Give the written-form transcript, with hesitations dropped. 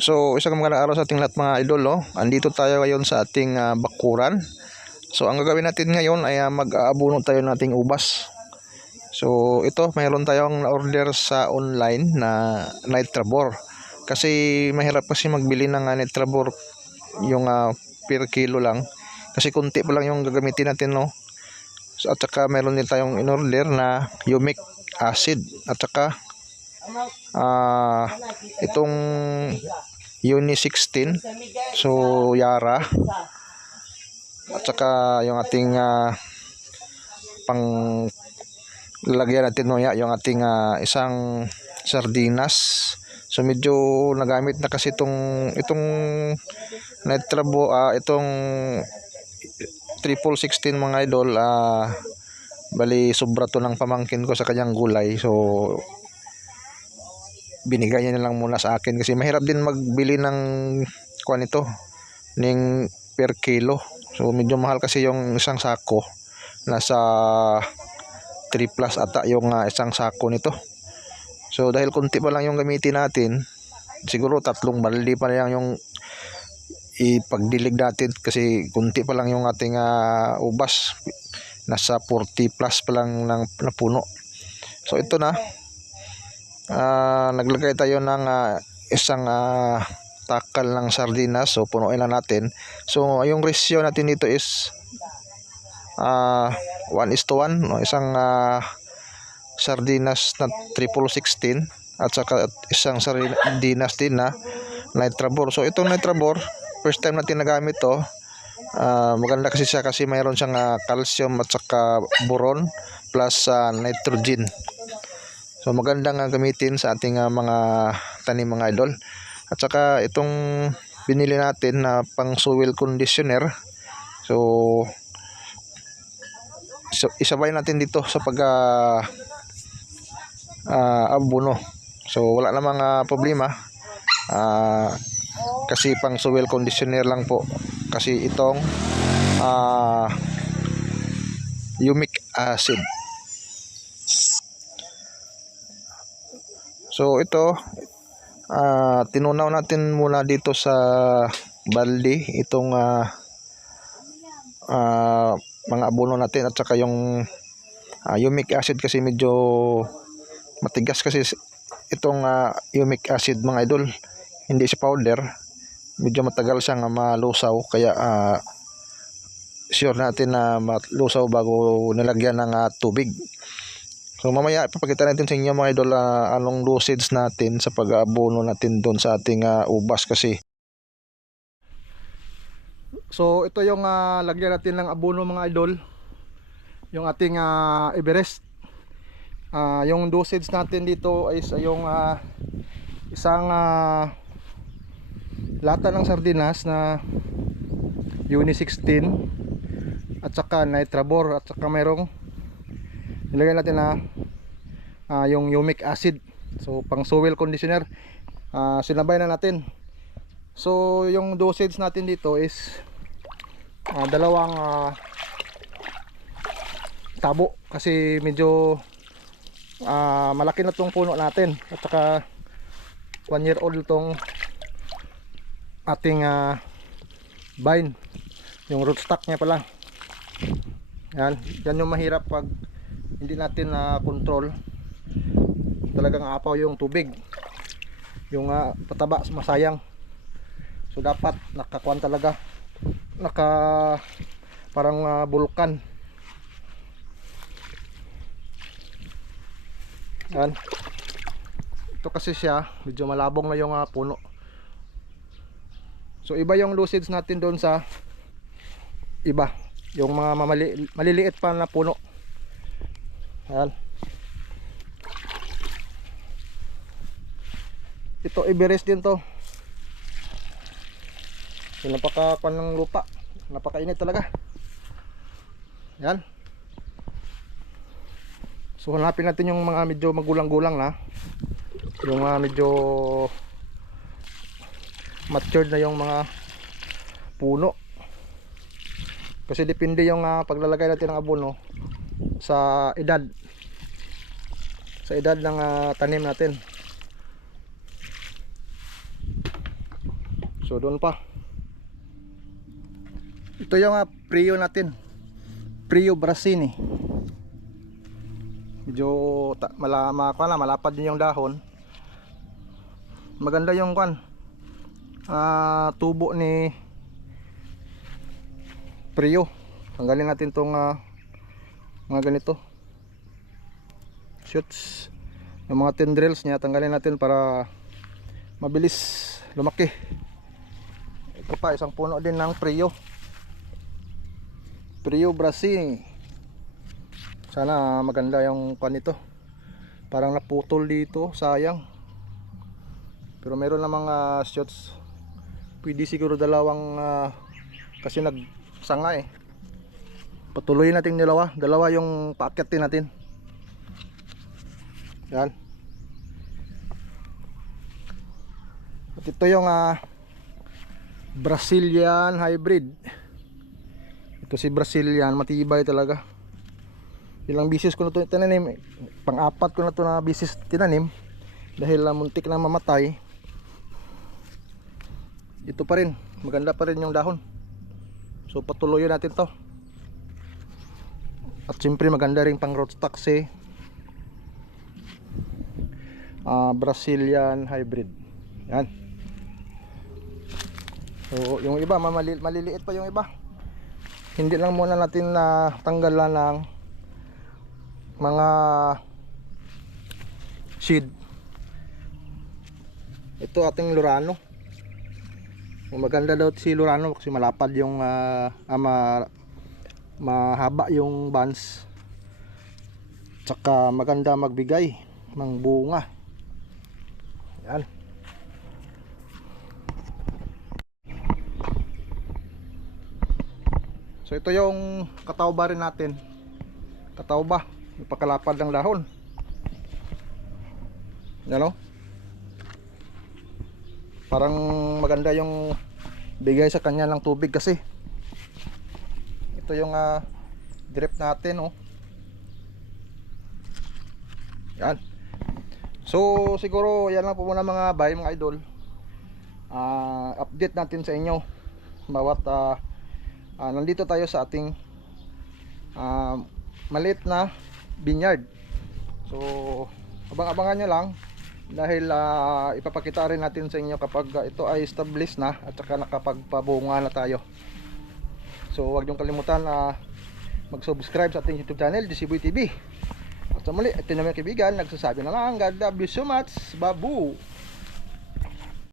So isang magandang araw sa ating lahat mga idol. Andito tayo ngayon sa ating bakuran. So ang gagawin natin ngayon ay mag-aabuno tayo ng ating ubas. So ito, mayroon tayong na-order sa online na Nitrabor. Kasi mahirap kasi magbili ng Nitrabor yung per kilo lang. Kasi kunti pa lang yung gagamitin natin, no. So, at saka mayroon din tayong in-order na humic acid. At saka itong Uni 16, so Yara, at saka yung ating pang lalagyan natin noya, yung ating isang sardinas. So medyo nagamit na kasi itong Nitrabo, itong 1616 mga idol. Bali sobra to ng pamangkin ko sa kanyang gulay, so binigay niya na lang muna sa akin kasi mahirap din magbili ng kuan ito ning per kilo. So medyo mahal kasi yung isang sako, nasa 3 plus ata yung isang sako nito. So dahil kunti pa lang yung gamitin natin, siguro 3 balde pa lang yung ipagdilig natin kasi kunti pa lang yung ating ubas, nasa 40 plus pa lang ng napuno. So ito na, naglagay tayo ng isang takal ng sardinas, so punuin lang natin. So yung ratio natin dito is 1:1, no? Isang sardinas na 1616 at saka isang sardinas din na Nitrabor. So itong Nitrabor, first time natin nagamit to. Maganda kasi siya kasi mayroon siyang calcium at saka boron plus nitrogen. So magandang gamitin sa ating mga tanim mga idol. At saka itong binili natin na pang soil conditioner, so isabay natin dito sa pag abono. So wala namang problema, kasi pang soil conditioner lang po kasi itong humic acid. So ito, tinunaw natin muna dito sa balde itong mga abono natin at saka yung humic acid kasi medyo matigas kasi itong humic acid mga idol, hindi siya powder, medyo matagal siyang malusaw, kaya sure natin na malusaw bago nilagyan ng tubig. So mamaya ipapakita natin sa inyo mga idol anong dosage natin sa pag-aabono natin doon sa ating ubas kasi. So ito yung lagyan natin ng abono mga idol, yung ating Everest. Yung dosage natin dito is yung isang lata ng sardinas na Uni 16 at saka Nitrabor, at saka merong nilagay natin na yung humic acid, so pang soil conditioner. Sinabay na natin. So yung dosage natin dito is dalawang tabo kasi medyo malaki na tong puno natin, at saka 1 year old tong ating vine, yung rootstock nya pala. Yan yung mahirap pag hindi natin control, talagang apaw yung tubig, yung pataba masayang. So dapat nakakuan talaga, parang bulkan. Yan, ito kasi siya medyo malabong na yung puno. So iba yung dosage natin doon sa iba, yung mga maliliit pa na puno. Yan. Ito Everest din to. So, napakakuan ng lupa, napakainit talaga. Yan. So hanapin natin yung mga medyo magulang-gulang na, yung medyo matured na yung mga puno. Kasi depende yung paglalagay natin ng abono sa edad ng tanim natin. So doon pa. Ito yung Prio natin, Prio Brasini. Medyo malapad din yung dahon. Maganda yung tubo ni Prio. Tanggalin natin tong mga ganito shoots, yung mga tendrils niya tanggalin natin para mabilis lumaki. Ito pa isang puno din ng Prio Brasini. Sana maganda yung nito. Parang naputol dito, sayang. Pero meron namang shoots. Pwede siguro dalawang kasi nagsanga eh. Patuloyin natin dalawa yung paakyatin natin. Yan. At ito yung Brazilian hybrid. Ito si Brazilian, matibay talaga. Ilang bisis ko na ito tinanim, pang-apat ko na ito na bisis tinanim. Dahil muntik na mamatay. Ito pa rin, maganda pa rin yung dahon. So patuloyin natin to. At siyempre maganda rin pang rootstock si Brazilian hybrid. Yan. So yung iba maliliit pa yung iba. Hindi lang muna natin na tanggalan ng mga seed. Ito ating Lurano. Maganda daw si Lurano kasi malapad yung mahaba yung buds. Tsaka maganda magbigay ng bunga. Yan. So ito yung katawba rin natin. Katawba, yung pakalapad ng dahon. Yan o. Parang maganda yung bigay sa kanya ng tubig kasi. Ito yung drip natin oh. Yan. So siguro yan lang po muna mga bay, mga idol. Update natin sa inyo bawat nandito tayo sa ating maliit na vineyard. So abang-abangan nyo lang dahil ipapakita rin natin sa inyo kapag ito ay established na at saka nakapagpabunga na tayo. So huwag niyong kalimutan mag-subscribe sa ating YouTube channel, JCBoy TV. At sa muli, ito naman kaibigan, nagsasabi na lang, God love you so much, babu!